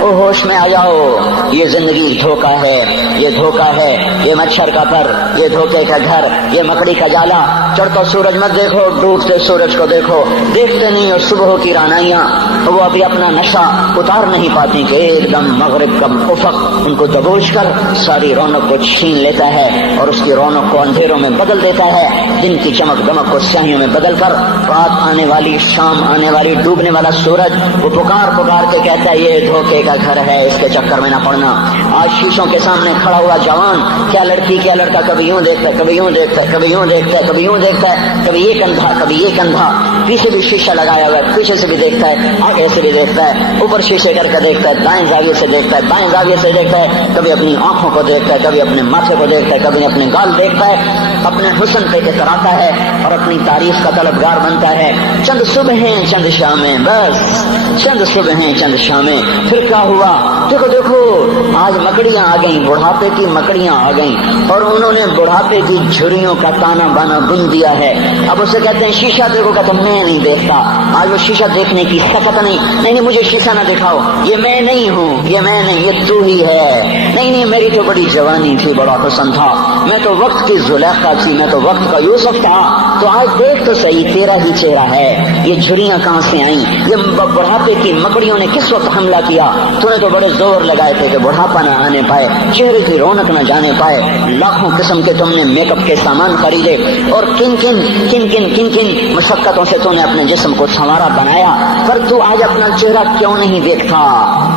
او ہوش میں آ جاؤ، یہ زندگی دھوکا ہے، یہ دھوکا ہے، یہ مچھر کا پر، یہ دھوکے کا گھر، یہ مکڑی کا جالا۔ چڑھتا سورج مت دیکھو، ڈوبتے سورج کو دیکھو، دیکھتے نہیں اور صبح کی رانائیاں وہ ابھی اپنا نشہ اتار نہیں پاتی کہ ایک دم مغرب کا افق ان کو دبوچ کر ساری رونق کو چھین لیتا ہے اور اس کی رونق کو اندھیروں میں بدل دیتا ہے، دن کی چمک دمک کو سیاہیوں میں بدل کر رات آنے والی، شام آنے والی، ڈوبنے والا سورج وہ پکار پکار کے کہتا ہے یہ دھوکے کا گھر ہے، اس کے چکر میں نہ پڑنا۔ آج شیشوں کے سامنے کھڑا ہوا جوان کیا لڑکی کیا لڑکا کبھی یوں دیکھتا ہے، کبھی یوں دیکھتا ہے، کبھی یوں دیکھتا ہے، کبھی یوں دیکھتا ہے، کبھی یہ کندھا کبھی یہ کندھا، پیچھے بھی شیشہ لگایا ہوا ہے، پیچھے سے بھی دیکھتا ہے، آگے سے بھی دیکھتا ہے، اوپر شیشے کر کے دیکھتا ہے، دائیں زاویے سے دیکھتا ہے، بائیں زاویے سے دیکھتا ہے، کبھی اپنی آنکھوں کو دیکھتا ہے، کبھی اپنے ماتھے کو دیکھتا ہے، کبھی اپنے گال دیکھتا ہے، اپنے حسن پہ اتراتا ہے اور اپنی تعریف کا طلبگار بنتا ہے۔ چند صبحیں چند شامیں، بس چند صبحیں چند شامیں، پھر کیا ہوا؟ دیکھو دیکھو آج مکڑیاں آ گئیں، بڑھاپے کی مکڑیاں آ گئیں اور انہوں نے بڑھاپے کی جھریوں کا تانا بانا بن دیا ہے۔ اب اسے کہتے ہیں شیشہ دیکھو، کہ تم میں نہیں دیکھتا۔ آج وہ شیشہ دیکھنے کی سخت نہیں مجھے شیشہ نہ دکھاؤ، یہ میں نہیں ہوں، یہ میں نہیں، یہ تو ہی ہے۔ نہیں میری تو بڑی جوانی تھی، بڑا حسن تھا، میں تو وقت کی زلیخا تھی، میں تو وقت کا یوسف تھا۔ تو آج دیکھ تو صحیح، تیرا ہی چہرہ ہے، یہ جھریاں کہاں سے آئیں؟ یہ بڑھاپے کی مکڑیوں نے کس وقت حملہ کیا؟ تو نے تو بڑے زور لگائے تھے کہ بڑھاپا نہ آنے پائے، چہرے کی رونق نہ جانے پائے، لاکھوں قسم کے تم نے میک اپ کے سامان خریدے اور کن کن مشقتوں سے تو نے اپنے جسم کو سنوارا بنایا، پر تو آج اپنا چہرہ کیوں نہیں دیکھتا؟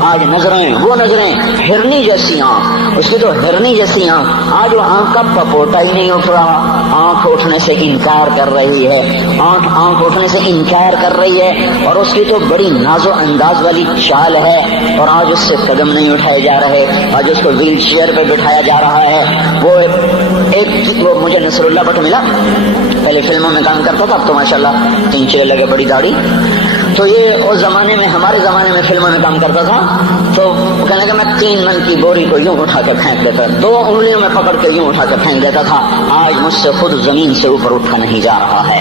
آج نظریں وہ نظریں ہرنی جیسی آنکھ، اس کی تو ہرنی جیسی آنکھ، آج وہ آنکھ کا پپوٹا ہی نہیں اٹھ رہا، آنکھ اٹھنے سے انکار کر رہی ہے، آنکھ اٹھنے سے انکار کر رہی ہے، اور اس کی تو بڑی ناز و انداز والی چال ہے، اور آج اس سے قدم نہیں اٹھائے جا رہے، آج اس کو ویل چیئر پہ بٹھایا جا رہا ہے۔ وہ مجھے نصر اللہ بٹ ملا، پہلے فلموں میں کام کرتا تھا، اب تو ماشاءاللہ 3 لگے، بڑی داڑھی، تو یہ اس زمانے میں، ہمارے زمانے میں فلموں میں کام کرتا تھا، تو کہنے کہ میں 3 من کی بوری کو یوں اٹھا کے پھینک دیتا، 2 انگلیوں میں پکڑ کے یوں اٹھا کے پھینک دیتا تھا، آج مجھ سے خود زمین سے اوپر اٹھا نہیں جا رہا ہے۔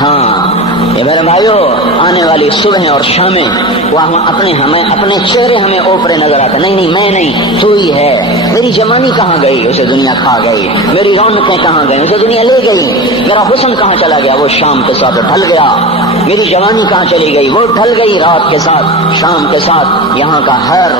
ہاں یہ میرے بھائیو، آنے والی صبح اور شامیں وہ اپنے چہرے ہمیں اوپرے نظر آتے، نہیں میں نہیں، تو ہی ہے۔ میری جوانی کہاں گئی؟ اسے دنیا کھا گئی۔ میری رونقیں کہاں گئی؟ اسے دنیا لے گئی۔ میرا حسن کہاں چلا گیا؟ وہ شام کے ساتھ ڈھل گیا۔ میری جوانی کہاں چلی گئی؟ وہ ڈھل گئی رات کے ساتھ، شام کے ساتھ۔ یہاں کا ہر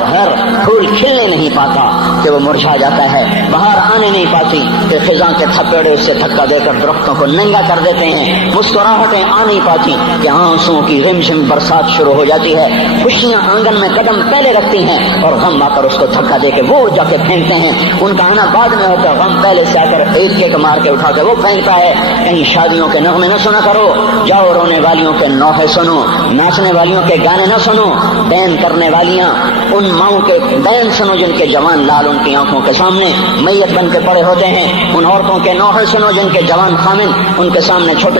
پھول کھلنے نہیں پاتا کہ وہ مرجھا جاتا ہے، باہر آنے نہیں پاتی کہ خزاں کے تھپیڑے اس سے دھکا دے کر درختوں کو ننگا کر دیتے ہیں، مسکراہٹیں آ نہیں پاتی کہ آنسوؤں کی رمجم برسات شروع ہو جاتی ہے، خوشیاں آنگن میں قدم پہلے رکھتی ہیں اور غم آ کر اس کو دھکا دے کے وہ جا کے پھینکتے ہیں۔ ان کا آنا بعد میں ہوتا ہے، غم پہلے سے آ کر ایک مار کے اٹھا کے وہ پھینکتا ہے۔ کہیں شادیوں کے نغمے نہ سنا کرو، جاؤ رونے والیوں کے نوحے سنو، ناچنے والیوں کے گانے نہ سنو، بین کرنے والیاں ان ماؤں کے بین سنو جن کے جوان لال ان کی آنکھوں کے سامنے میت بن کے پڑے ہوتے ہیں، ان عورتوں کے نوحے سنو جن کے جوان خامن ان کے سامنے چھوٹے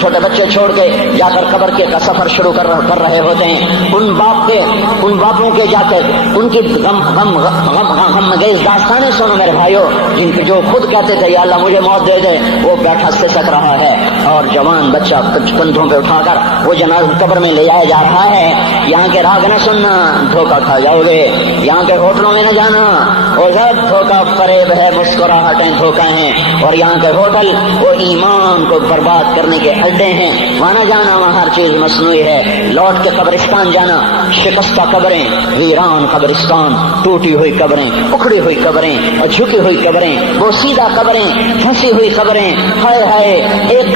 چھوٹے بچے چھوڑ کے جا کر قبر کے سفر شروع کر رہے ہوتے ہیں، ان باپوں کے جا کر ان کی غم گیز داستانیں سنو میرے بھائیو، جن کے جو خود کہتے تھے یا اللہ مجھے موت دے دے، وہ بیٹھا سسک رہا ہے اور جوان بچہ کندھوں پہ اٹھا کر وہ جنازہ قبر میں لے جایا جا رہا ہے۔ یہاں کے راگ نہ سننا، دھوکہ کھا جاؤ گے، یہاں کے ہوٹلوں میں نہ جانا، اور سب دھوکہ فریب ہے، مسکراہٹیں دھوکہ ہیں، اور یہاں کے ہوٹل وہ ایمان کو برباد کرنے کے اڈے ہیں، وہاں نہ جانا، وہاں ہر چیز مصنوعی ہے۔ لوٹ کے قبرستان جانا، شکستہ قبریں، ویران قبرستان، ٹوٹی ہوئی قبریں، اکھڑی ہوئی قبریں اور جھکی ہوئی قبریں، وہ سیدھا قبریں، پھنسی ہوئی قبریں، ہائے ہائے، ایک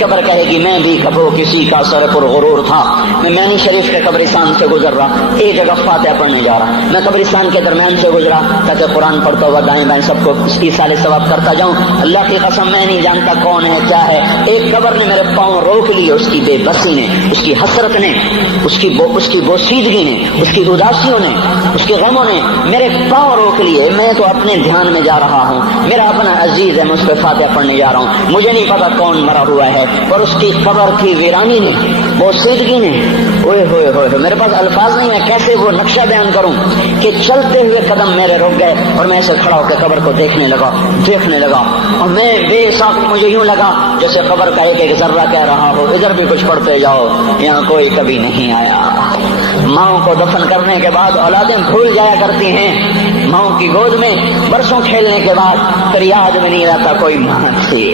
قبر کہے گی میں بھی کبھی کسی کا سر پر غرور تھا۔ میں میانی شریف کے قبرستان سے گزر رہا، ایک جگہ فاتحہ پڑھنے جا رہا، میں قبرستان کے درمیان سے گزرا تاکہ قرآن پڑھتا ہوا دائیں بائیں سب کو ایصال ثواب کرتا جاؤں۔ اللہ کی قسم میں نہیں جانتا کون ہے کیا ہے، ایک قبر نے میرے پاؤں روک لیے، اس کی بے بسی نے، اس کی حسرت نے، اس کی بوسیدگی نے، اس کی اداسیوں نے، اس کے غموں نے میرے پاؤں روک لیے۔ میں تو اپنے دھیان میں جا رہا ہوں، میرا اپنا عزیز ہے، میں اس پہ فاتحہ پڑھنے جا رہا ہوں، مجھے نہیں پتا کون مرا ہوا ہے، اور اس کی قبر کی ویرانی نے، بوسیدگی نے، اوئے ہوئے ہوئے، میرے پاس الفاظ نہیں، میں کیسے وہ نقشہ بیان کروں کہ چلتے ہوئے قدم میرے رک گئے اور میں ایسے کھڑا ہو کے قبر کو دیکھنے لگا، اور میں بے ساکھ مجھے یوں لگا جیسے قبر کا ایک ذرہ کہہ رہا ہو ادھر بھی کچھ پڑھتے جاؤ، یہاں کوئی کبھی نہیں آیا۔ ماؤں کو دفن کرنے کے بعد اولادیں بھول جایا کرتی ہیں، ماؤں کی گود میں برسوں کھیلنے کے بعد پھر یاد میں نہیں رہتا کوئی ماں تھی،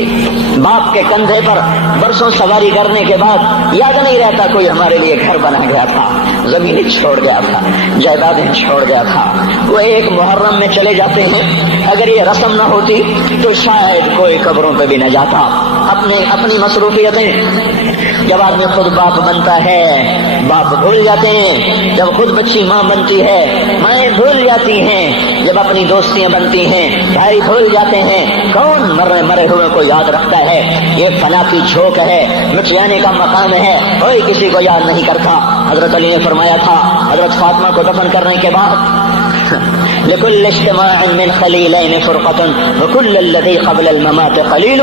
باپ کے کندھے پر برسوں سواری کرنے کے بعد یاد نہیں رہتا کوئی ہمارے لیے گھر بنا گیا تھا، زمینیں چھوڑ گیا تھا، جائیدادیں چھوڑ گیا تھا۔ وہ ایک محرم میں چلے جاتے ہیں، اگر یہ رسم نہ ہوتی تو شاید کوئی قبروں پہ بھی نہ جاتا۔ اپنی مصروفیتیں، جب آدمی خود باپ بنتا ہے باپ بھول جاتے ہیں، جب خود بچی ماں بنتی ہے مائیں بھول جاتی ہیں، جب اپنی دوستیاں بنتی ہیں بھائی بھول جاتے ہیں۔ کون مرے ہوئے کو یاد رکھتا ہے؟ یہ فنا کی جھوک ہے، مٹ جانے کا مقام ہے، کوئی کسی کو یاد نہیں کرتا۔ حضرت علی نے فرمایا تھا حضرت فاطمہ کو دفن کرنے کے بعد لكل اجتماع من خليلين فرقة وكل الذي قبل الممات قليل۔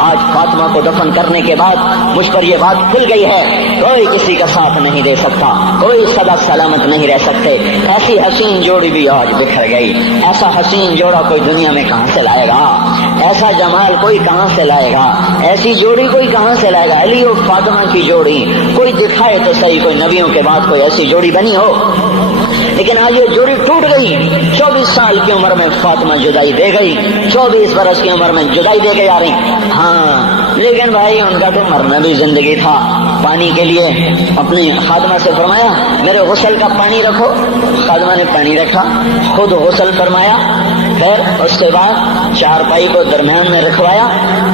آج فاطمہ کو دفن کرنے کے بعد مجھ پر یہ بات کھل گئی ہے، کوئی کسی کا ساتھ نہیں دے سکتا، کوئی سدا سلامت نہیں رہ سکتے۔ ایسی حسین جوڑی بھی آج بکھر گئی، ایسا حسین جوڑا کوئی دنیا میں کہاں سے لائے گا؟ ایسا جمال کوئی کہاں سے لائے گا؟ ایسی جوڑی کوئی کہاں سے لائے گا؟ علی اور فاطمہ کی جوڑی کوئی دکھائے تو صحیح، کوئی نبیوں کے بعد کوئی ایسی جوڑی بنی ہو؟ لیکن آج یہ جوڑی ٹوٹ گئی۔ 24 سال کی عمر میں فاطمہ جدائی دے گئی، 24 برس کی عمر میں جدائی دے کے آ رہی۔ ہاں لیکن بھائی ان کا تو مرنا بھی زندگی تھا۔ پانی کے لیے اپنی خادمہ سے فرمایا میرے غسل کا پانی رکھو، خادمہ نے پانی رکھا، خود غسل فرمایا، پھر اس کے بعد چارپائی کو درمیان میں رکھوایا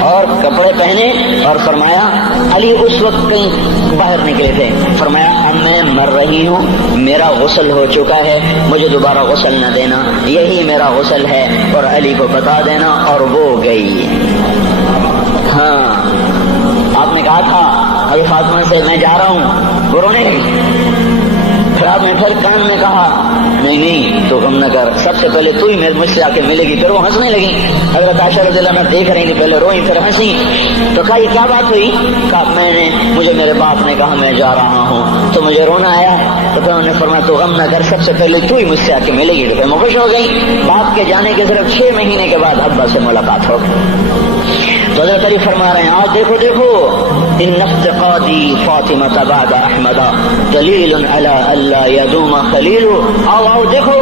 اور کپڑے پہنے اور فرمایا علی اس وقت کہیں باہر نکلے تھے، فرمایا اب میں مر رہی ہوں، میرا غسل ہو چکا ہے، مجھے دوبارہ غسل نہ دینا، یہی میرا غسل ہے اور علی کو بتا دینا۔ اور وہ گئی۔ ہاں آپ نے کہا تھا ابھی فاطمہ سے میں جا رہا ہوں، وہ رونے لگی۔ پھر آپ نے پھر کان میں کہا نہیں تو غم نہ کر، سب سے پہلے تو ہی مجھ سے آ کے ملے گی۔ پھر وہ ہنسنے لگی۔ حضرت عائشہ رضی اللہ عنہا دیکھ رہی تھی، پہلے روئی پھر ہنسی۔ تو کہا یہ کیا بات ہوئی؟ کہا مجھے میرے باپ نے کہا میں جا رہا ہوں تو مجھے رونا آیا، تو پھر انہوں نے فرمایا تو غم نہ کر، سب سے پہلے تو ہی مجھ سے آ کے ملے گی۔ تو پھر میں خوش ہو گئی۔ باپ کے جانے کے صرف 6 مہینے کے بعد ابا سے ملاقات ہو گئی۔ تو حضرت علی فرما رہے ہیں آج دیکھو ان افتقادی فاطمہ بعد احمد دلیل علی اللہ یدوم خلیل۔ آؤ دیکھو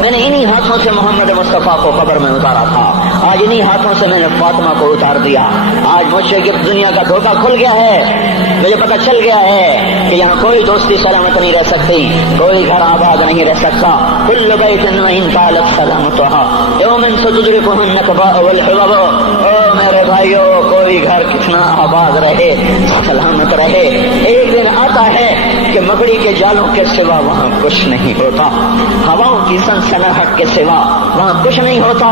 میں نے انہی ہاتھوں سے محمد مصطفیٰ کو قبر میں اتارا تھا، آج انہی ہاتھوں سے میں نے فاطمہ کو اتار دیا۔ آج مجھ سے دنیا کا دھوکہ کھل گیا ہے، مجھے پتہ چل گیا ہے کہ یہاں کوئی دوستی سلامت نہیں رہ سکتی، کوئی گھر آباد نہیں رہ سکتا۔ کل بیت وإن طالت سلامتها یوما ستدركه النكباء والحباب۔ او میرے بھائیو، کوئی گھر کتنا آباد رہے سلامت رہے، ایک دن آتا ہے کہ مکڑی کے جالوں کے سوا وہاں کچھ نہیں ہوتا، ہواؤں کی سنسناہٹ کے سوا وہاں کچھ نہیں ہوتا۔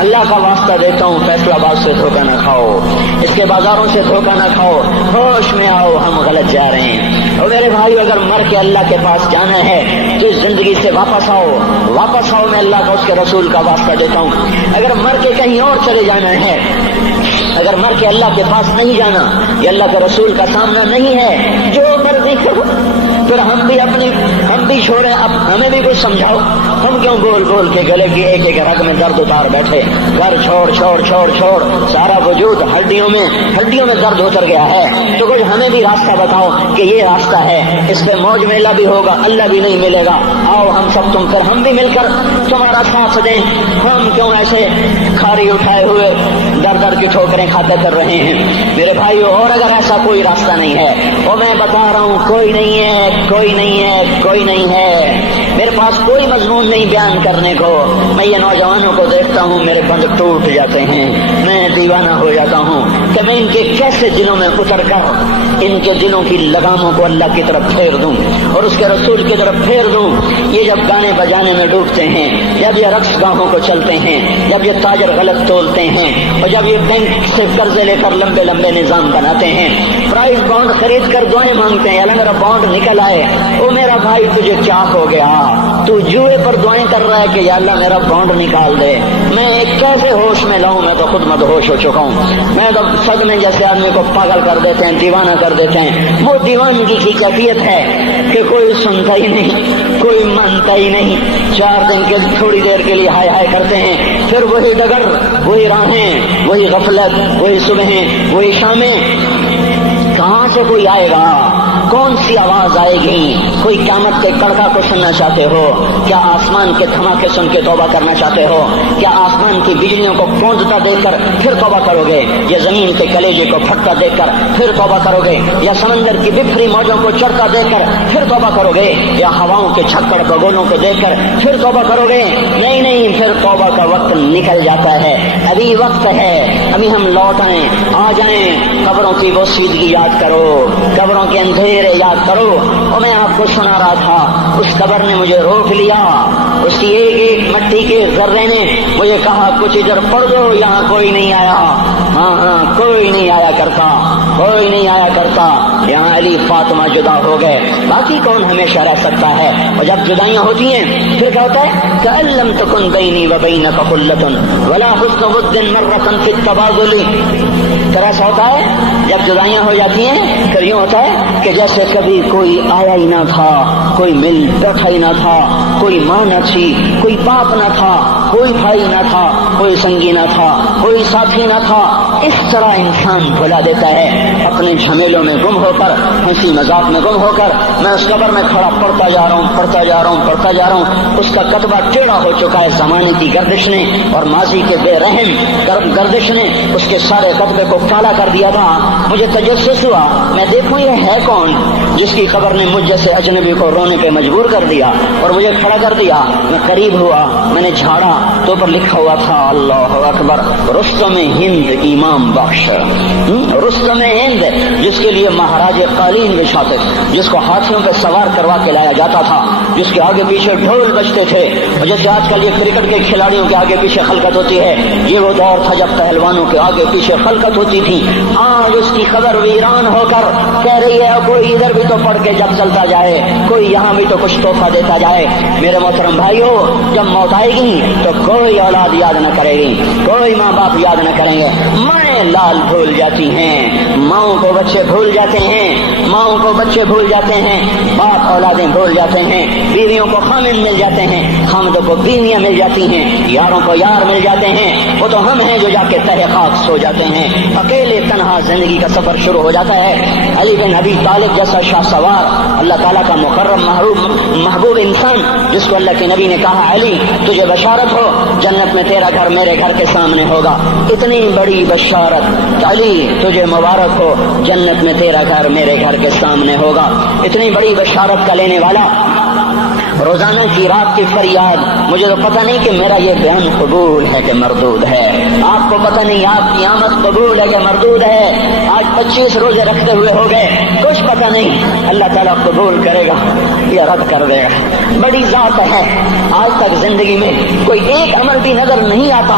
اللہ کا واسطہ دیتا ہوں فیصلہ آباد سے دھوکہ نہ کھاؤ، اس کے بازاروں سے دھوکہ نہ کھاؤ، ہوش میں آؤ، ہم غلط جا رہے ہیں۔ اور میرے بھائیو، اگر مر کے اللہ کے پاس جانا ہے تو اس زندگی سے واپس آؤ، میں اللہ کا اس کے رسول کا واسطہ دیتا ہوں۔ اگر مر کے کہیں اور چلے جانا ہے، اگر مر کے اللہ کے پاس نہیں جانا یا اللہ کے رسول کا سامنا نہیں ہے، جو مرضی کرو، پھر ہم بھی چھوڑیں، اب ہمیں بھی کچھ سمجھاؤ۔ ہم کیوں گول گول کے گلے کی ایک ایک رگ میں درد اتار بیٹھے؟ گھر چھوڑ سارا وجود ہڈیوں میں درد اتر گیا ہے، تو کچھ ہمیں بھی راستہ بتاؤ کہ یہ راستہ ہے، اس پہ موج میلہ بھی ہوگا، اللہ بھی نہیں ملے گا۔ آؤ ہم سب ہم بھی مل کر تمہارا ساتھ دیں۔ ہم کیوں ایسے کھاری اٹھائے ہوئے در کی ٹھوکریں کھاتے کر رہے ہیں؟ میرے بھائیو، اور اگر ایسا کوئی راستہ نہیں ہے، اور میں بتا رہا ہوں کوئی نہیں ہے، میرے پاس کوئی مضمون نہیں بیان کرنے کو۔ میں یہ نوجوانوں کو دیکھتا ہوں، میرے بند ٹوٹ جاتے ہیں، میں دیوانہ ہو جاتا ہوں کہ میں ان کے کیسے دلوں میں اتر کر ان کے دلوں کی لگاموں کو اللہ کی طرف پھیر دوں اور اس کے رسول کی طرف پھیر دوں۔ یہ جب گانے بجانے میں ڈوبتے ہیں، جب یہ رقص گاہوں کو چلتے ہیں، جب یہ تاجر غلط تولتے ہیں، اور جب یہ بینک سے قرضے لے کر لمبے لمبے نظام بناتے ہیں، پرائز بانڈ خرید کر دعائیں مانگتے ہیں، اللہ میرا بانڈ نکل آئے۔ او میرا بھائی، تجھے کیا ہو گیا؟ تو جوئے پر دعائیں کر رہا ہے کہ یا اللہ میرا بانڈ نکال دے۔ میں کیسے ہوش میں لاؤں؟ میں تو خود مدہوش ہو چکا ہوں۔ میں تو صدمے جیسے آدمی کو پاگل کر دیتے ہیں، دیوانہ کر دیتے ہیں۔ وہ دیوانگی کی کیفیت ہے کہ کوئی سنتا ہی نہیں، کوئی مانتا ہی نہیں، 4 دن کے تھوڑی دیر کے لیے ہائے ہائے کرتے ہیں، پھر وہی ڈگر، وہی راہیں، وہی غفلت، وہی صبحیں، وہی شامیں۔ کہاں سے کوئی آئے گا؟ کون سی آواز آئے گی؟ کوئی قیامت کے کڑکا کو سننا چاہتے ہو؟ کیا آسمان کے دھماکے سن کے توبہ کرنا چاہتے ہو؟ کیا آسمان کی بجلیوں کو گونجتا دیکھ کر پھر توبہ کرو گے؟ یا زمین کے کلیجے کو پھٹتا دیکھ کر پھر توبہ کرو گے؟ یا سمندر کی بکھری موجوں کو چڑھتا دیکھ کر پھر توبہ کرو گے؟ یا ہواؤں کے چھکڑ بگولوں کو دیکھ کر پھر توبہ کرو گے؟ نہیں نہیں، پھر توبہ کا وقت نکل جاتا ہے، ابھی وقت ہے، ابھی ہم لوٹ آئیں، آ جائیں۔ قبروں کی وہ سیدھی یاد کرو، قبروں کے اندھیرے یاد کرو۔ اور میں آپ کو سنا رہا تھا، اس قبر نے مجھے روک لیا، اس کی ایک ایک مٹی کے ذرے نے مجھے کہا کچھ ادھر پڑھ دو، یہاں کوئی نہیں آیا۔ ہاں کوئی نہیں آیا کرتا، کوئی نہیں آیا کرتا، یہاں علی فاطمہ جدا ہو گئے، باقی کون ہمیشہ رہ سکتا ہے؟ اور جب جدائیاں ہوتی ہیں پھر کیا ہوتا ہے؟ کأن لم تکن بینی وبینک خلۃ ولا حسن ود مرۃ فی التبادل۔ پھر ایسا ہوتا ہے جب جدائیاں ہو جاتی ہیں پھر یوں ہوتا ہے کہ جیسے کبھی کوئی آیا ہی نہ تھا، کوئی مل بیٹھا ہی نہ تھا، کوئی ماں نہ تھی، کوئی باپ نہ تھا، کوئی بھائی نہ تھا، کوئی سنگی نہ تھا، کوئی ساتھی نہ تھا۔ اس طرح انسان بھلا دیتا ہے اپنے جھمیلوں میں گم ہو کر، ہنسی مذاق میں گم ہو کر۔ میں اس قبر میں کھڑا پڑھتا جا رہا ہوں، پڑھتا جا رہا ہوں، پڑھتا جا رہا ہوں، اس کا کتبہ ٹیڑھا ہو چکا ہے زمانے کی گردش نے اور ماضی کے بے رحم گردش نے اس کے سارے کتبے کو کالا کر دیا تھا۔ مجھے تجسس ہوا، میں دیکھوں یہ ہے کون جس کی قبر نے مجھ جیسے اجنبی کو رونے پہ مجبور کر دیا اور مجھے کھڑا کر دیا۔ میں قریب ہوا، میں نے جھاڑا تو پر لکھا ہوا تھا اللہ اکبر، رستم ہند امام بخش۔ رستم ہند جس کے لیے مہاراج قالین بچھاتے، جس کو ہاتھیوں پہ سوار کروا کے لایا جاتا تھا، جس کے آگے پیچھے ڈھول بجتے تھے، اور جیسے آج کل یہ کرکٹ کے کھلاڑیوں کے آگے پیچھے خلقت ہوتی ہے، یہ وہ دور تھا جب پہلوانوں کے آگے پیچھے خلقت ہوتی تھی۔ آج اس کی قبر ویران ہو کر کہہ رہی ہے کوئی ادھر بھی تو پڑھ کے جب چلتا جائے، کوئی یہاں بھی تو کچھ تحفہ دیتا جائے۔ میرے محترم بھائیو، جب موت آئے گی تو کوئی اولاد یاد نہ کرے گی، کوئی ماں باپ یاد نہ کریں گے، مائیں لال بھول جاتی ہیں، ماؤں کو بچے بھول جاتے ہیں، ماؤں کو بچے بھول جاتے ہیں، باپ اولادیں بھول جاتے ہیں، بیویوں کو خامن مل جاتے ہیں، خامدوں کو بیویاں مل جاتی ہیں، یاروں کو یار مل جاتے ہیں، وہ تو ہم ہیں جو جا کے تہہ خاک سو جاتے ہیں۔ اکیلے تنہا زندگی کا سفر شروع ہو جاتا ہے۔ علی بن ابی طالب جیسا شاہ سوار، اللہ تعالیٰ کا مکرم محبوب انسان، جس کو اللہ کے نبی نے کہا علی تجھے بشارت ہو، جنت میں تیرا گھر میرے گھر کے سامنے ہوگا، اتنی بڑی بشارت، علی تجھے مبارک ہو، جنت میں تیرا گھر میرے گھر کے سامنے ہوگا۔ اتنی بڑی بشارت کا لینے والا، روزانہ کی رات کی فریاد، مجھے تو پتہ نہیں کہ میرا یہ بیان قبول ہے کہ مردود ہے، آپ کو پتہ نہیں آپ کی آمد قبول ہے کہ مردود ہے۔ آج 25 روزے رکھتے ہوئے ہو گئے، کچھ پتہ نہیں اللہ تعالیٰ قبول کرے گا یا رد کر دے گا، بڑی ذات ہے۔ آج تک زندگی میں کوئی ایک عمل بھی نظر نہیں آتا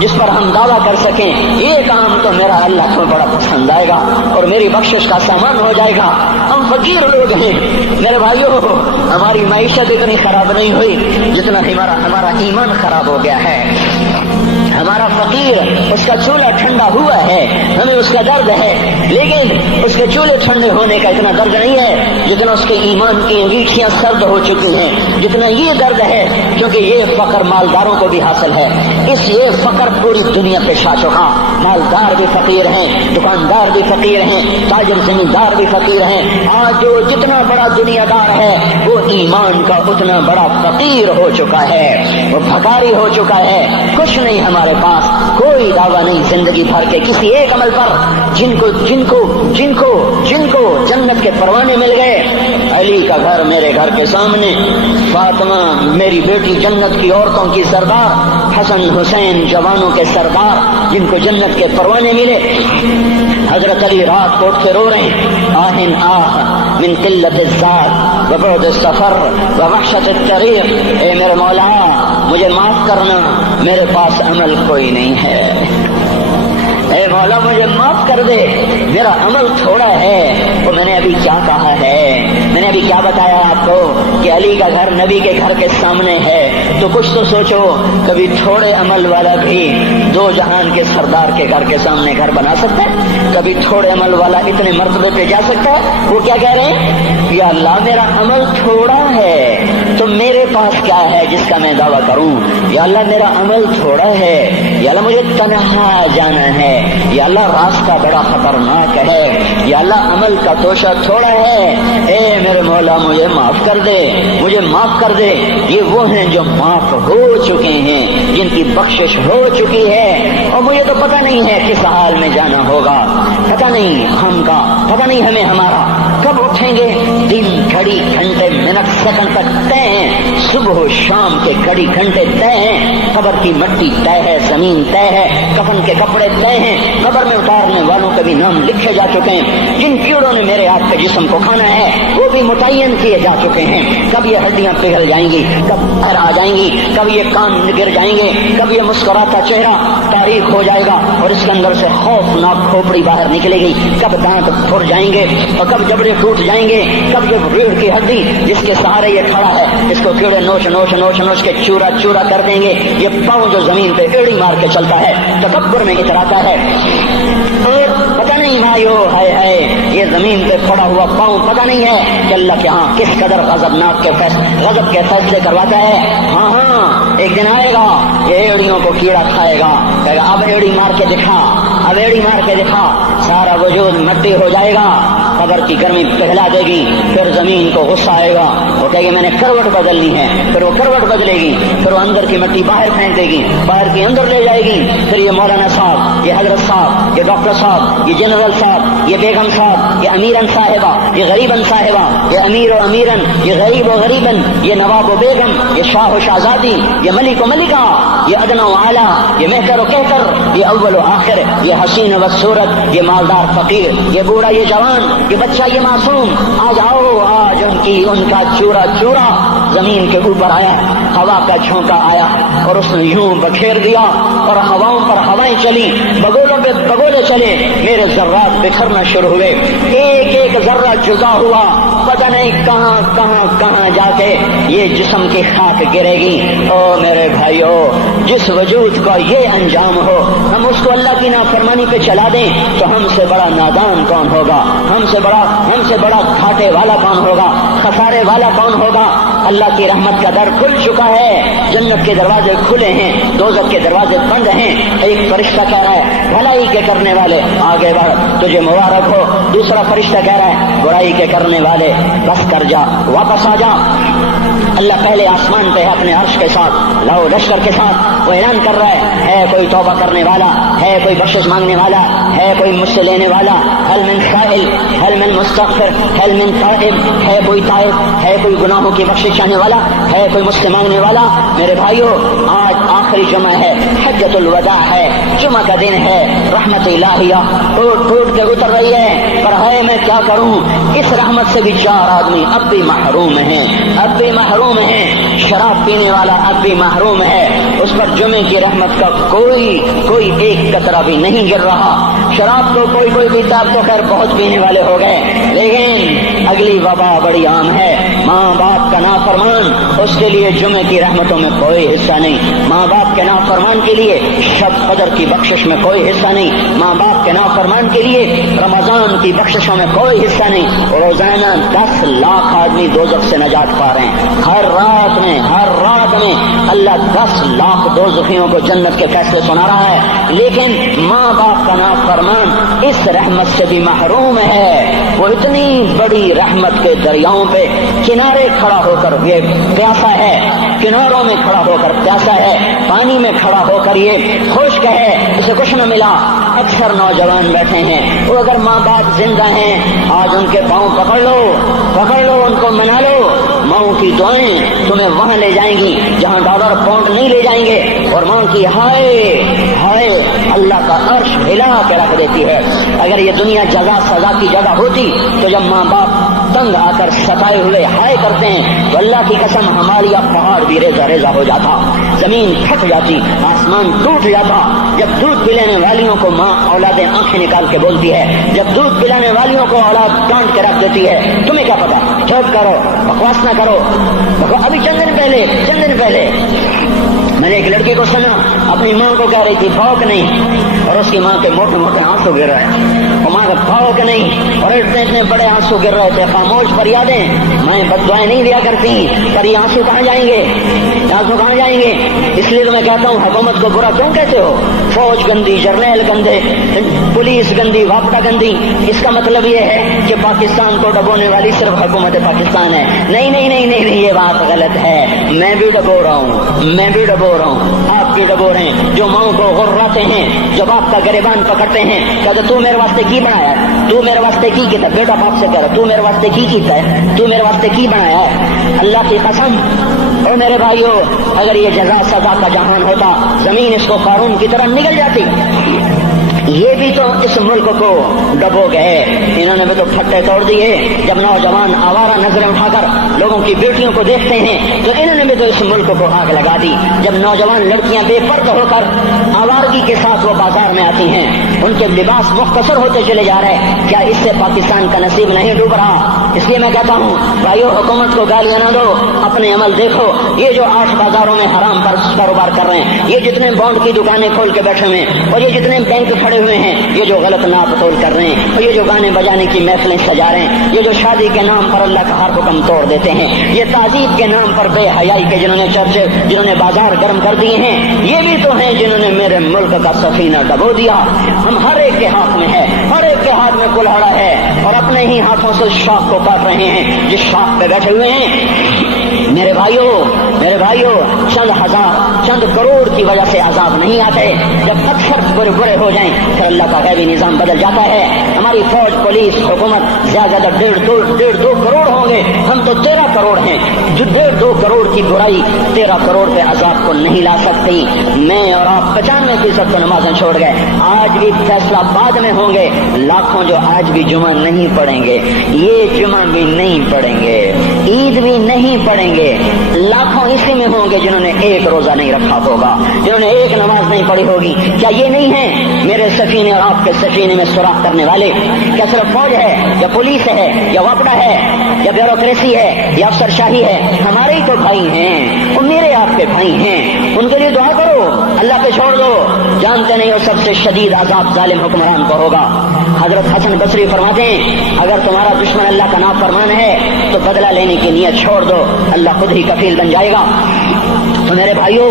جس پر ہم دعویٰ کر سکیں یہ کام تو میرا اللہ کو بڑا پسند آئے گا اور میری بخشش کا سامان ہو جائے گا۔ ہم فقیر لوگ ہیں میرے بھائیوں، ہماری معیشت اتنی خراب نہیں ہوئی جتنا ہمارا ایمان خراب ہو گیا ہے۔ ہمارا فقیر، اس کا چولہا ٹھنڈا ہوا ہے، ہمیں اس کا درد ہے، لیکن اس کے چولہے ٹھنڈے ہونے کا اتنا درد نہیں ہے جتنا اس کے ایمان کی انگیٹھیاں سرد ہو چکی ہیں، جتنا یہ درد ہے، کیونکہ یہ فقر مالداروں کو بھی حاصل ہے۔ اس یہ فقر پوری دنیا پہ چھا چکا، مالدار بھی فقیر ہیں، دکاندار بھی فقیر ہیں، تاجر زمیندار بھی فقیر ہیں۔ آج جو جتنا بڑا دنیا دار ہے وہ ایمان کا اتنا بڑا فقیر ہو چکا ہے، وہ بھکاری ہو چکا ہے۔ کچھ نہیں ہمارے پاس، کوئی دعویٰ نہیں زندگی بھر کے کسی ایک عمل پر، جن کو جنت کے پروانے مل گئے۔ علی کا گھر میرے گھر کے سامنے، فاطمہ میری بیٹی جنت کی عورتوں کی سردار، حسن حسین جوانوں کے سردار جن کو جنت کے پروانے ملے۔ حضرت علی رات کو اٹھ کے رو رہے ہیں، آہن آہ من قلت الذات وبعد السفر ووحشت الطریق، اے میرے مولا مجھے معاف کرنا، میرے پاس عمل کوئی نہیں ہے، اے مولا مجھے معاف کر دے، میرا عمل تھوڑا ہے۔ اور میں نے ابھی کیا کہا ہے، میں نے ابھی کیا بتایا آپ کو کہ علی کا گھر نبی کے گھر کے سامنے ہے، تو کچھ تو سوچو، کبھی تھوڑے عمل والا بھی دو جہان کے سردار کے گھر کے سامنے گھر بنا سکتا ہے؟ کبھی تھوڑے عمل والا اتنے مرتبے پہ جا سکتا ہے؟ وہ کیا کہہ رہے ہیں، یا اللہ میرا عمل تھوڑا ہے تو میرے پاس کیا ہے جس کا میں دعویٰ کروں. یا اللہ میرا عمل تھوڑا ہے، یا اللہ مجھے تنہا جانا ہے، یا اللہ راستہ بڑا خطرناک ہے، یا اللہ عمل کا توشہ تھوڑا ہے. اے میرے مولا مجھے معاف کر دے، مجھے معاف کر دے. یہ وہ ہیں جو معاف ہو چکے ہیں، جن کی بخشش ہو چکی ہے. اور مجھے تو پتہ نہیں ہے کس حال میں جانا ہوگا، پتہ نہیں ہم کا، پتہ نہیں ہمیں ہمارا کب اٹھیں گے. دن گھڑی گھنٹے منٹ سیکنڈ تک طے ہیں، صبح و شام کے گھڑی گھنٹے طے ہیں. قبر کی مٹی طے ہے، زمین طے ہے، کفن کے کپڑے طے ہیں، قبر میں اتارنے والوں کے بھی نام لکھے جا چکے ہیں. جن کیڑوں نے میرے آپ کے جسم کو کھانا ہے وہ بھی متعین کیے جا چکے ہیں. کب یہ ہڈیاں پگھل جائیں گی، کب باہر آ جائیں گی، کب یہ کان گر جائیں گے، کب یہ مسکراتا چہرہ تاریخ ہو جائے گا اور اس کے اندر سے خوفناک کھوپڑی باہر نکلے گی، کب دانت پھر جائیں گے اور کب جبڑے ٹوٹ جائیں گے، کب جو ریڑھ کی ہڈی جس کے سہارے یہ کھڑا ہے اس کو کیڑے نوچ نوچ نوچ نوچ کے چورا چورا کر دیں گے. یہ پاؤں جو زمین پہ ایڑی مار کے چلتا ہے تکبر میں اتراتا ہے اور پتہ نہیں بھائیو ہے یہ زمین پہ پڑا ہوا پاؤں پتہ نہیں ہے کہ اللہ کے ہاں کس قدر غضبناک کے غضب کے فیصلے کرواتا ہے. ہاں ایک دن آئے گا یہ ایڑیوں کو کیڑا کھائے گا، کہے گا اب ایڑی مار کے دکھا، اب ایڑی مار کے دکھا. سارا وجود مٹی ہو جائے گا، قبر کی گرمی پگھلا دے گی. پھر زمین کو غصہ آئے گا، وہ کہے گی میں نے کروٹ بدلنی ہے، پھر وہ کروٹ بدلے گی، پھر وہ اندر کی مٹی باہر پھینک دے گی، باہر کی اندر لے جائے گی. پھر یہ مولانا صاحب، یہ حضرت صاحب، یہ ڈاکٹر صاحب، یہ جنرل صاحب، یہ بیگم صاحب، یہ امیرن صاحبہ، یہ غریبن صاحبہ، یہ امیر و امیرن، یہ غریب و غریبن، یہ نواب و بیگم، یہ شاہ و شہزادی، یہ ملک و ملکہ، یہ ادنا و اعلیٰ، یہ مہتر و کہتر، یہ اول و آخر، یہ حسین و صورت، یہ مالدار فقیر، یہ بوڑھا یہ جوان، یہ بچہ یہ معصوم. آج آؤ، آج ان کا چورا چورا زمین کے اوپر آیا، ہوا کا جھونکا آیا اور اس نے یوں بکھیر دیا اور ہواؤں پر ہوائیں چلی، بگولوں پہ بگولے چلے، میرے ذرات بکھرنا شروع ہوئے، ایک ایک ذرہ جدا ہوا، پتہ نہیں کہاں کہاں کہاں جا کے یہ جسم کی خاک گرے گی. او میرے بھائیو، جس وجود کا یہ انجام ہو، ہم اس کو اللہ کی نافرمانی پہ چلا دیں تو ہم سے بڑا نادان کون ہوگا، ہم سے بڑا گھاٹے والا کون ہوگا، خسارے والا کون ہوگا. اللہ کی رحمت کا در کھل چکا ہے، جنت کے دروازے کھلے ہیں، دوزخ کے دروازے بند ہیں. ایک فرشتہ کہہ رہا ہے بھلائی کے کرنے والے آگے بڑھ، تجھے مبارک ہو. دوسرا فرشتہ کہہ رہا ہے برائی کے کرنے والے بس کر جا، واپس آ جا. اللہ پہلے آسمان پہ ہے اپنے عرش کے ساتھ، لاؤ لشکر کے ساتھ، وہ اعلان کر رہا ہے کوئی توبہ کرنے والا، ہے کوئی بخشش مانگنے والا، ہے کوئی مجھ سے لینے والا، هل من سائل، هل من مستغفر، هل من تائب، ہے کوئی تائب، ہے کوئی گناہوں کی بخشش چاہنے والا، ہے کوئی مجھ سے مانگنے والا. میرے بھائیو، آج آخری جمعہ ہے، حجۃ الوداع ہے، جمعہ کا دن ہے، رحمت الہیہ ٹوٹ ٹوٹ کے اتر رہی ہے. پر ہے میں کیا کروں، اس رحمت سے بھی 4 آدمی اب بھی محروم ہیں، اب بھی محروم ہیں. شراب پینے والا اب بھی محروم ہے، اس پر جمعے کی رحمت کا کوئی ایک قطرہ بھی نہیں گر رہا. شراب تو کوئی پیتا، اب تو خیر بہت پینے والے ہو گئے، لیکن اگلی وبا بڑی عام ہے. ماں باپ کا نافرمان، اس کے لیے جمعے کی رحمتوں میں کوئی حصہ نہیں. ماں باپ کے نافرمان کے لیے شب قدر کی بخشش میں کوئی حصہ نہیں. ماں باپ کے نافرمان کے لیے رمضان کی بخششوں میں کوئی حصہ نہیں. روزانہ 10 لاکھ آدمی دوزخ سے نجات پا رہے ہیں. ہر رات میں اللہ 10 لاکھ دوزخیوں کو جنت کے فیصلے سنا رہا ہے. لیکن ماں باپ کا نافرمان اس رحمت سے بھی محروم ہے. وہ اتنی بڑی رحمت کے دریاؤں پہ کنارے کھڑا ہو کر یہ پیاسا ہے، کناروں میں کھڑا ہو کر پیاسا ہے، پانی میں کھڑا ہو کر یہ خشک ہے، اسے کچھ نہ ملا. اکثر نوجوان بیٹھے ہیں، وہ اگر ماں باپ زندہ ہیں آج ان کے پاؤں پکڑ لو، ان کو منا لو. ماؤں کی دعائیں تمہیں وہاں لے جائیں گی جہاں ڈالر پاؤنڈ نہیں لے جائیں گے، اور ماں کی ہائے اللہ کا عرش ہلا کے رکھ دیتی ہے. اگر یہ دنیا جزا سزا کی جگہ ہوتی تو جب ماں باپ تنگ آ کر ستائے ہوئے ہائے کرتے ہیں تو اللہ کی قسم ہمارا پہاڑ بھی ریزہ ہو جاتا، زمین پھٹ جاتی، آسمان ٹوٹ جاتا. جب دودھ پلانے والیوں کو ماں اولادیں آنکھیں نکال کے بولتی ہے، جب دودھ پلانے والیوں کو اولاد ڈانٹ کے رکھ دیتی ہے، تمہیں کیا پتا، چپ کرو، بکواس نہ کرو. ابھی چند دن پہلے میں نے ایک لڑکی کو سنا، اپنی ماں کو کہہ رہی تھی بھوک نہیں، اور اس کی ماں کے موٹے موٹے آنسو گر رہے ہیں، اور ماں کا بھوک نہیں، اور اتنے بڑے آنسو گر رہے تھے. خاموش فریادیں، میں بد دعائیں نہیں دیا کرتی، پر یہ آنسو کہاں جائیں گے؟ یہاں تو کہاں جائیں گے؟ اس لیے تو میں کہتا ہوں حکومت کو برا کیوں کہتے ہو؟ فوج گندی، جرنیل گندے، پولیس گندی، واپڈا گندی، اس کا مطلب یہ ہے کہ پاکستان کو ڈبونے والی صرف حکومت پاکستان ہے؟ نہیں نہیں نہیں نہیں نہیں، یہ بات غلط ہے. میں بھی ڈبو رہا ہوں، میں بھی ڈبو رہا ہوں، آپ بھی ڈبو رہے ہیں. جو ماؤں کو غراتے ہیں، جو باپ کا گریبان پکڑتے ہیں، کہتے تو میرے واسطے کی بنایا ہے، تو میرے واسطے کی کیتا ہے؟ بیٹا باپ سے کہہ رہا تو میرے واسطے کی کیتا ہے، تو میرے واسطے کی بنایا ہے؟ اللہ کی قسم اور میرے بھائیوں، اگر یہ جزا سزا کا جہان ہوتا، زمین اس کو قارون کی طرح نگل جاتی. یہ بھی تو اس ملک کو ڈبو گئے، انہوں نے بھی تو پھٹے توڑ دیے. جب نوجوان آوارہ نظریں اٹھا کر لوگوں کی بیٹیوں کو دیکھتے ہیں تو انہوں نے بھی تو اس ملک کو آگ لگا دی. جب نوجوان لڑکیاں بے پرد ہو کر آوارگی کے ساتھ وہ بازار میں آتی ہیں، ان کے لباس مختصر ہوتے چلے جا رہے ہیں، کیا اس سے پاکستان کا نصیب نہیں ڈوب رہا؟ اس لیے میں کہتا ہوں بھائیو، حکومت کو گالیاں نہ دو، اپنے عمل دیکھو. یہ جو 8 بازاروں میں حرام پر کاروبار کر رہے ہیں، یہ جتنے بانڈ کی دکانیں کھول کے بیٹھے ہوئے ہیں، اور یہ جتنے بینک کھڑے ہوئے ہیں، یہ جو غلط ناپ تول کر رہے ہیں، اور یہ جو گانے بجانے کی محفلیں سجا رہے ہیں، یہ جو شادی کے نام پر اللہ کا ہر حکم توڑ دیتے ہیں، یہ تعذیب کے نام پر بے حیائی کے جنہوں نے چرچے، جنہوں نے بازار گرم کر دیے ہیں، یہ بھی تو ہیں جنہوں نے میرے ملک کا سفینہ ڈبو دیا. ہم ہر ایک کے ہاتھ میں ہے، ہر ایک کے ہاتھ میں کلہاڑا ہے، اور اپنے ہی ہاتھوں سے شاخ کو کاٹ رہے ہیں جس شاخ پہ بیٹھے ہوئے ہیں. میرے بھائیوں، چند ہزار، چند کروڑ کی وجہ سے عذاب نہیں آتے. جب اکثر برے ہو جائیں پھر اللہ کا غیبی نظام بدل جاتا ہے. ہماری فوج، پولیس، حکومت زیادہ 1.5-2 کروڑ ہوں گے، ہم تو 13 کروڑ ہیں. جو 1.5-2 کروڑ کی برائی 13 کروڑ پہ عذاب کو نہیں لا سکتی. میں اور آپ 95% تو نمازیں چھوڑ گئے، آج بھی فیصلہ بعد میں ہوں گے. لاکھوں جو آج بھی جمعہ نہیں پڑھیں گے، یہ جمعہ بھی نہیں پڑھیں گے، عید بھی نہیں پڑھیں گے. لاکھوں اسی میں ہوں گے جنہوں نے ایک روزہ نہیں رکھا ہوگا، جنہوں نے ایک نماز نہیں پڑھی ہوگی. کیا یہ نہیں ہے میرے سفینے اور آپ کے سفینے میں سوراخ کرنے والے؟ کیا صرف فوج ہے یا پولیس ہے یا وفدہ ہے یا بیوروکریسی ہے یا افسر شاہی ہے؟ ہمارے ہی تو بھائی ہیں، وہ میرے آپ کے بھائی ہیں. ان کے لیے دعا کرو، اللہ پہ چھوڑ دو. جانتے نہیں وہ سب سے شدید عذاب ظالم حکمران کو ہوگا. حضرت حسن بصری فرماتے ہیں اگر تمہارا دشمن اللہ کا نافرمان ہے تو بدلہ لینے کی نیت چھوڑ دو، اللہ خود ہی کفیل بن جائے گا. تو میرے بھائیوں،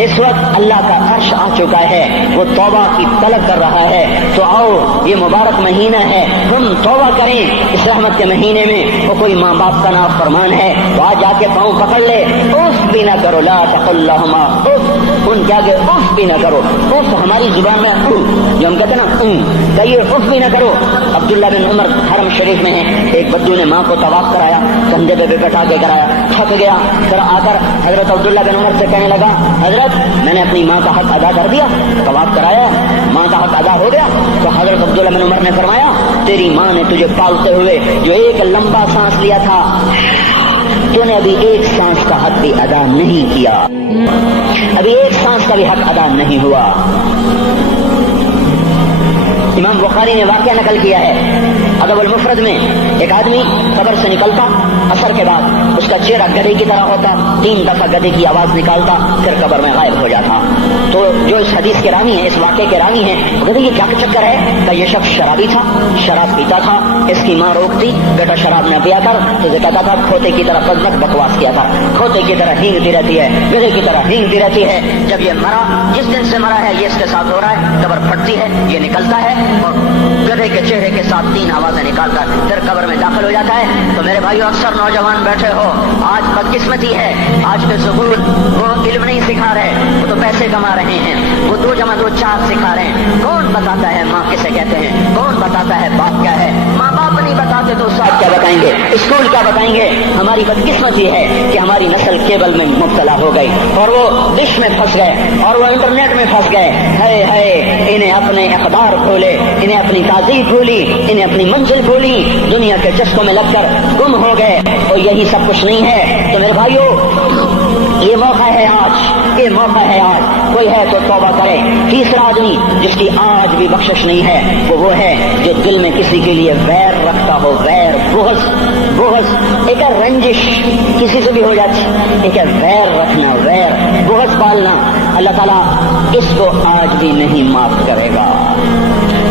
اس وقت اللہ کا عرش آ چکا ہے، وہ توبہ کی طلب کر رہا ہے. تو آؤ، یہ مبارک مہینہ ہے، ہم توبہ کریں. اس رحمت کے مہینے میں وہ کوئی ماں باپ کا نافرمان ہے تو آج جا کے پاؤں پکڑ لے، اف بھی نہ کرو، لا تقل لہما اف، ان کے آگے اف بھی نہ کرو. اف ہماری زبان میں جو ہم کہتے ہیں نا، کہیے اف بھی نہ کرو. عبداللہ بن عمر حرم شریف میں ہیں، ایک بدو نے ماں کو طواف کرایا، کندھے پہ بٹھا کے کرایا، تھک گیا. پھر آ کر حضرت عبداللہ بن عمر سے کہنے لگا حضرت میں نے اپنی ماں کا حق ادا کر دیا، طواف کرایا، ماں کا حق ادا ہو گیا. تو حضرت عبداللہ بن عمر نے فرمایا تیری ماں نے تجھے پالتے ہوئے جو ایک لمبا سانس لیا تھا، تو نے ابھی ایک سانس کا حق بھی ادا نہیں کیا، ابھی ایک سانس کا بھی حق ادا نہیں ہوا. امام بخاری نے واقعہ نقل کیا ہے ادب المفرد میں، ایک آدمی قبر سے نکلتا، عصر کے بعد اس کا چہرہ گدھے کی طرح ہوتا، 3 دفعہ گدھے کی آواز نکالتا، پھر قبر میں غائب ہو جاتا. تو جو اس حدیث کے راوی ہیں، اس واقعے کے راوی ہیں، وہ کہتے یہ کیا چکر ہے؟ کہ یہ شخص شرابی تھا، شراب پیتا تھا، اس کی ماں روکتی بیٹا شراب نہ پیا کر، تو یہ کہتا تھا کھوتے کی طرح بکواس کیا تھا، کھوتے کی طرح ہینگتی رہتی ہے، گدھے کی طرح ہینگتی رہتی ہے. جب یہ مرا، جس دن سے مرا ہے یہ اس کے ساتھ ہو رہا ہے، قبر پھٹتی ہے، یہ نکلتا ہے اور گدھے کے چہرے کے ساتھ 3 آوازیں نکال کر پھر قبر میں داخل ہو جاتا ہے. تو میرے بھائیو، اکثر نوجوان بیٹھے ہو، آج بدقسمتی ہے، آج کے سکول وہ علم نہیں سکھا رہے، وہ تو پیسے کما رہے ہیں، وہ 2 + 2 4 سکھا رہے ہیں. کون بتاتا ہے ماں کسے کہتے ہیں؟ کون بتاتا ہے باپ کیا ہے؟ ماں باپ نہیں بتاتے تو استاد کیا بتائیں گے؟ اسکول کیا بتائیں گے؟ ہماری بدقسمتی ہے کہ ہماری نسل کیبل میں مبتلا ہو گئی اور وہ ڈش میں پھنس گئے اور وہ انٹرنیٹ میں پھنس گئے. ہے انہیں اپنے اخبار کھولے، انہیں اپنی تہذیب بھولی، انہیں اپنی منزل بھولی، دنیا کے چسکوں میں لگ کر گم ہو گئے. اور یہی سب کچھ نہیں ہے. تو میرے بھائیو، یہ موقع ہے آج، یہ موقع ہے آج، کوئی ہے تو توبہ کرے. تیسرا آدمی جس کی آج بھی بخشش نہیں ہے وہ ہے جو دل میں کسی کے لیے ویر رکھتا ہو، ویر، بغض، ایک ہے رنجش کسی سے بھی ہو جاتی، ایک ہے ویر رکھنا، ویر، بغض پالنا. اللہ تعالیٰ اس کو آج بھی نہیں معاف کرے گا.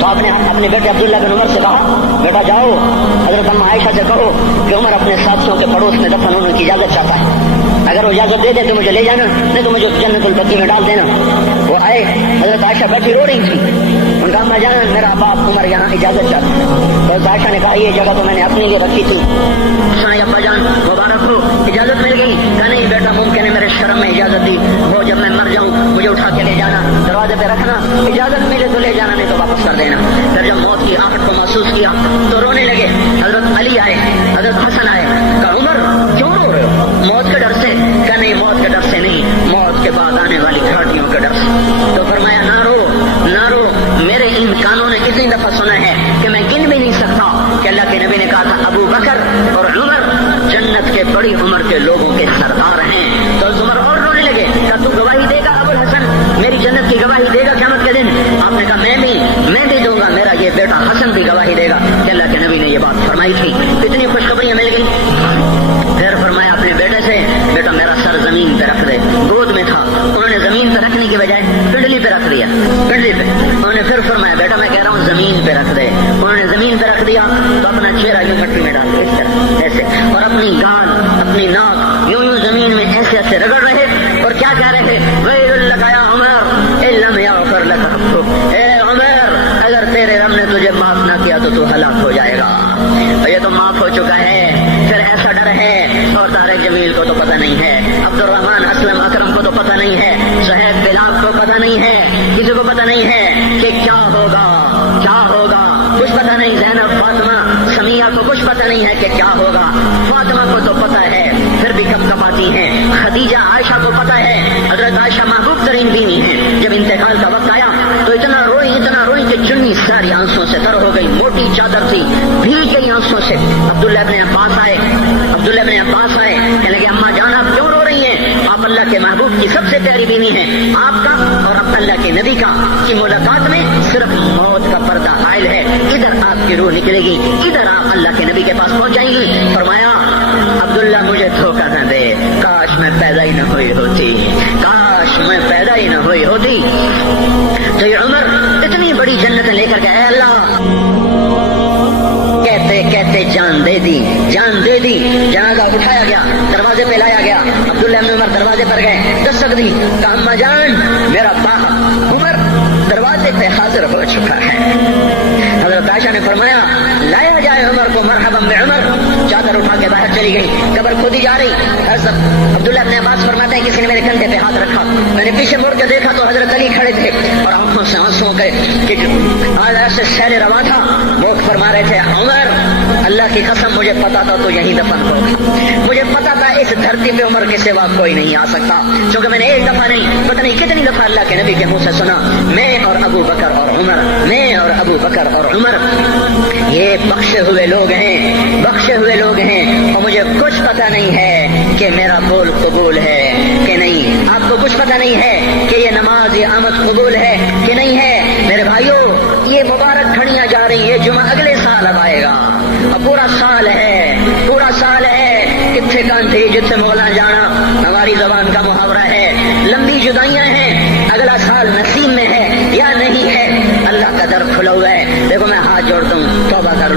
تو آپ نے اپنے بیٹے عبداللہ بن عمر سے کہا بیٹا جاؤ حضرت اما عائشہ سے کہو کہ عمر اپنے ساتھیوں کے پڑوس میں دفن ہونے کی اجازت چاہتا ہے، اگر وہ اجازت دے دے تو مجھے لے جانا، نہیں تو مجھے جنت البقیع میں ڈال دینا۔ وہ آئے، حضرت عائشہ بیٹھی رو رہی تھی، ان کا اما جان میرا باپ عمر یہاں اجازت چاہتا ہے۔ تو حضرت عائشہ نے کہا یہ جگہ تو میں نے اپنے لیے رکھی تھی، ابا جان مبارک ہو اجازت مل گئی؟ کہا نہیں بیٹا ممکن ہے میرے شرم میں اجازت دی وہ، جب میں مر جاؤں مجھے اٹھا کے لے جانا، دروازے پہ رکھنا، اجازت ملے تو لے جانا نہیں تو واپس کر دینا۔ پھر جب موت کی آہٹ کو محسوس کیا تو رونے لگے۔ حضرت علی آئے، حضرت حسن آئے، کہا عمر کیوں رو رہے ہو؟ موت کے ڈر سے؟ کہا نہیں موت کے ڈر سے نہیں، موت کے بعد آنے والی گھاٹیوں کے ڈر سے۔ تو فرمایا نہ رو نہ رو، میرے ان کانوں نے کتنی دفعہ سنا ہے کہ میں گن بھی نہیں سکتا کہ اللہ کے نبی نے کہا تھا ابو بکر اور عمر جنت کے بڑی عمر کے لوگوں کے سردار ہیں۔ تو عمر اور رونے لگے، کہا تو گواہی دے گا ابو الحسن، میری جنت کی گواہی دے گا قیامت کے دن؟ آپ نے کہا میں بھی دوں گا، میرا یہ بیٹا حسن بھی گواہی دے گا کہ اللہ کے نبی نے یہ بات فرمائی تھی۔ اتنی خوشخبریاں مل گئی۔ پھر فرمایا اپنے بیٹے سے بیٹا میرا سر زمین پہ رکھ دے، گود میں تھا، انہوں نے زمین پہ رکھنے کی بجائے پنڈلی پہ رکھ دیا، پنڈلی پہ۔ انہوں نے پھر فرمایا بیٹا میں کہہ رہا ہوں زمین پہ رکھ دے، انہوں نے زمین پہ رکھ دیا تو اپنا چہرہ یوں مٹی میں ڈال دیا اس طرح ایسے، اور اپنی گال اپنی ناک یوں زمین میں ایسے ایسے رگڑ رہے اور کیا کہہ رہے ویل لک یا عمر ان لم یغفر لک ربک، اے عمر اگر تیرے رب نے تجھے معاف نہ کیا تو تو ہلاک ہو جائے گا۔ اور یہ تو معاف ہو چکا ہے، پھر ایسا ڈر ہے، اور طارق جمیل کو تو پتہ نہیں ہے، عبد الرحمن اسلم اکرم کو تو پتہ نہیں ہے، صہیب بلال کو پتہ نہیں ہے، کسی کو پتہ نہیں ہے کہ کیا ہوگا کیا ہوگا، کچھ پتہ نہیں۔ زینب فاطمہ سمیہ کو کچھ پتہ نہیں ہے کہ کیا ہوگا، فاطمہ کو تو پتہ ہے پھر بھی کب کپاتی ہیں، خدیجہ عائشہ کو پتہ ہے، حضرت عائشہ محبوب ترین بیوی ہیں۔ جب انتقال کا وقت آیا تو اتنا روئی کہ چنی ساری آنسوں سے تر ہو گئی، موٹی چادر تھی بھیگ گئی آنسوں سے۔ عبداللہ ابن عباس آئے کہنے لگے اماں جان آپ کیوں رو رہی ہیں؟ آپ اللہ کے محبوب کی سب سے پیاری بیوی ہیں، آپ کا اور اب اللہ کے نبی کا کی ملاقات میں صرف موت کا پردہ حائل ہے، ادھر آپ کی روح نکلے گی، ادھر آپ اللہ کے نبی کے پاس پہنچ جائیں گی۔ فرمایا عبداللہ مجھے دھوکہ نہ دے، کاش میں پیدا ہی نہ ہوئی ہوتی، کاش میں پیدا ہی نہ ہوئی ہوتی۔ تو یہ عمر اتنی بڑی جنت لے کر کے اے اللہ کہتے کہتے جان دے دی، جنازہ اٹھایا گیا، دروازے پہ لایا گیا، عبداللہ بن عمر دروازے پر گئے، دستک دی، کہا اماں جان میرا باپ عمر دروازے پہ حاضر ہو چکا ہے۔ حضرت عائشہ نے فرمایا لایا جائے عمر کو، مرحبا بعمر۔ چادر اٹھا کے باہر چلی گئی، قبر کھودی جا رہی۔ حضرت عبداللہ بن عباس فرماتے ہیں کسی نے میرے کندھے پہ ہاتھ رکھا، میں نے پیچھے مڑ کے دیکھا تو حضرت علی کھڑے تھے اور آنکھوں سے آنسوں کے سے سیل روا تھا، وہ فرما رہے تھے عمر اللہ کی قسم مجھے پتا تھا تو یہیں دفن ہوگا، مجھے پتا تھا اس دھرتی پہ عمر کے سوا کوئی نہیں آ سکتا، کیونکہ میں نے ایک دفعہ نہیں پتہ نہیں کتنی دفعہ اللہ کے نبی کے منہ سے سنا میں اور ابو بکر اور عمر، میں اور ابو بکر اور عمر یہ بخشے ہوئے لوگ ہیں اور مجھے کچھ پتہ نہیں ہے کہ میرا بول قبول ہے کہ نہیں، آپ کو کچھ پتہ نہیں ہے کہ یہ نماز یہ آمد قبول ہے کہ نہیں ہے۔ میرے بھائیوں یہ مبارک گھڑیاں جا رہی ہے، جمعہ اگلے سال اب آئے گا اور پورا سال ہے کتنے کانٹے جتنے مولا جانا ہماری زبان کا محاورہ ہے، لمبی جدائیاں ہیں، اگلا سال نصیب میں ہے یا نہیں ہے، اللہ کا در کھلا ہوا ہے۔ دیکھو میں ہاتھ جوڑتا ہوں، توبہ کر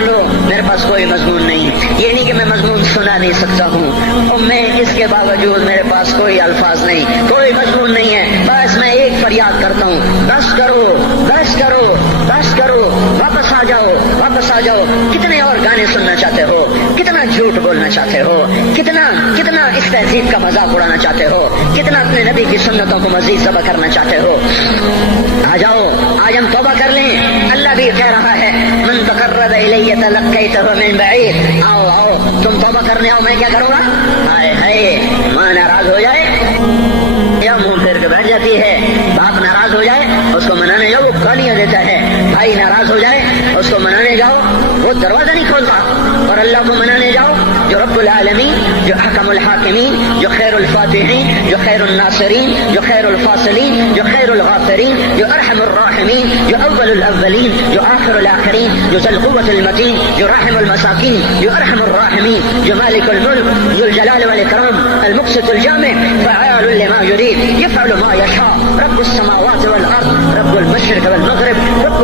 لو، میرے پاس کوئی مضمون نہیں، یہ نہیں کہ میں مضمون سنا نہیں سکتا ہوں اور میں اس کے باوجود میرے پاس کوئی الفاظ نہیں، کوئی مضمون نہیں ہے، بس میں ایک فریاد کرتا ہوں بس کرو، واپس آ جاؤ۔ کتنے اور گانے سننا چاہتے ہو، کتنا جھوٹ بولنا چاہتے ہو، کتنا اس تہذیب کا مذاق اڑانا چاہتے ہو، کتنا اپنے نبی کی سنتوں کو مزید ذبح کرنا چاہتے ہو، آ جاؤ آج ہم توبہ کر لیں۔ اللہ بھی کہہ رہا ہے من تقرب الی تلقیتہ من بعید، آؤ تم توبہ کرنے آؤ، میں کیا کروں گا؟ ہائے ماں ناراض ہو جائے یا منہ پھیر کے بیٹھ جاتی ہے، باپ ناراض ہو جائے اس کو منانے جاؤ وہ گالیاں دیتا ہے، بھائی ناراض ہو جائے اس کو منانے جاؤ وہ دروازہ نہیں کھولتا، اور اللہ کو منانے جاؤ جو رب العالمین، جو حکم الحاکمین، جو خیر الفاتحین، جو خیر الناصرین، جو خیر الفاصلین، جو خیر الغافرین، جو ارحم الراحمین، جو اول الاولین، جو آخر الاخرین، جو ذو القوة المتین، جو رحم المساکین، جو ارحم الراحمین، جو مالک الملک، ذو الجلال والاکرام، المقسط الجامع، فعال لما يريد، يفعل ما يشاء، رب السماوات والارض، رب المشرق والمغرب، رب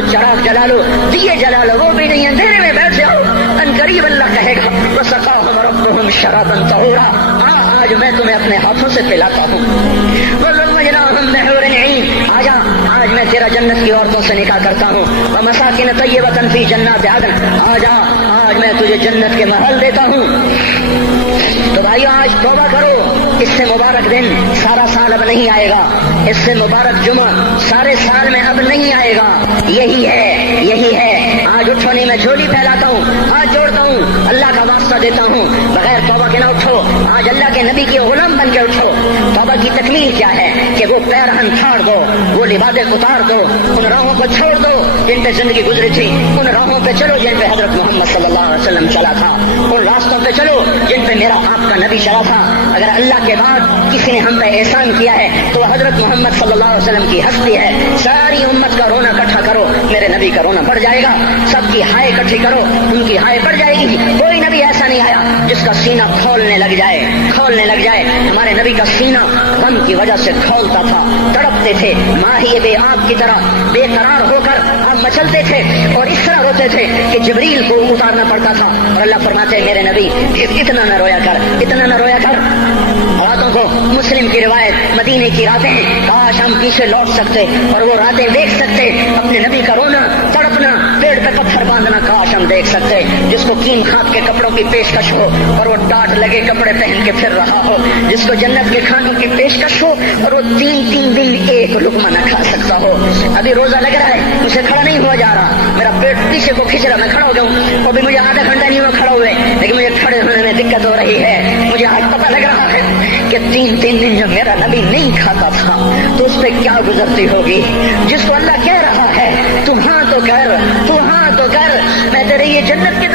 لو، چراغ جلا لو، دیے جلا لو، وہ بھی نہیں، اندھیرے میں بیٹھ جاؤ، ان قریب اللہ کہے گا وسقاہم ربہم شرابا طہورا، آج میں تمہیں اپنے ہاتھوں سے پلاتا ہوں، وزوجناہم بحور عین، آج میں تیرا جنت کی عورتوں سے نکاح کرتا ہوں، ومساکن طیبۃ فی جنات عدن، آج میں تجھے جنت کے محل دیتا ہوں۔ تو بھائیو آج توبہ کرو، اس سے مبارک دن سارا سال اب نہیں آئے گا، اس سے مبارک جمعہ سارے سال میں اب نہیں آئے گا، یہی ہے، آج اٹھو نہیں میں جھولی پھیلاتا ہوں، ہاتھ جوڑتا ہوں، اللہ کا واسطہ دیتا ہوں، بغیر توبہ کے نہ اٹھو، آج اللہ کے نبی کی غلام بن کے اٹھو۔ توبہ کی تکمیل کیا ہے کہ وہ پیرہن پھاڑ دو، وہ لبادیں اتار دو، ان راہوں کو چھوڑ دو جن پہ زندگی گزری تھی، ان راہوں پہ چلو جن پہ حضرت محمد صلی اللہ علیہ وسلم چلا تھا، ان راستوں پہ چلو جن پہ میرا آپ کا نبی چلا تھا۔ اگر اللہ کے بعد کسی نے ہم پہ احسان کیا ہے تو حضرت محمد صلی اللہ علیہ وسلم کی ہستی ہے، ساری امت کا رونا اکٹھا کرو، میرے نبی کا رونا بڑھ جائے گا، سب کی ہائے اکٹھی کرو، ان کی ہائے بڑھ جائے گی۔ کوئی نبی ایسا نہیں آیا جس کا سینہ کھولنے لگ جائے۔ ہمارے نبی کا سینہ غم کی وجہ سے کھولتا تھا، تڑپتے تھے، ماہی بے آب کی طرح بے قرار ہو کر آپ مچلتے تھے اور اس طرح روتے تھے کہ جبریل کو اتارنا پڑتا تھا، اور اللہ فرماتے میرے نبی اتنا نہ رویا کر۔ راتوں کو مسلم کی روایت، مدینے کی راتیں، کاش ہم پیچھے لوٹ سکتے اور وہ راتیں دیکھ سکتے، اپنے نبی کا رونا، تڑپنا، پیڑ پہ پتھر باندھنا کاش ہم دیکھ سکتے، جس کو کیم خاک کے کپڑوں کی پیشکش ہو اور وہ ٹاٹ لگے کپڑے پہن کے پھر رہا ہو، جس کو جنت کے کھانوں کی پیشکش ہو اور وہ تین دن ایک لقمہ نہ کھا سکتا ہو۔ ابھی روزہ لگ رہا ہے، مجھے کھڑا نہیں ہوا جا رہا، میرا پیٹ پیچھے کو کھینچ رہا، میں کھڑا ہو گیا ہوں، ابھی مجھے آدھا گھنٹہ نہیں ہوا کھڑا ہوئے، لیکن مجھے کھڑے ہونے میں دقت ہو رہی ہے۔ مجھے آج پتہ لگ رہا ہے کہ تین دن جو میرا نبی نہیں کھاتا تھا تو اس پہ کیا گزرتی ہوگی، جس کو اللہ کہہ رہا ہے تو ہاں تو کر، میں تیرے یہ جنت کی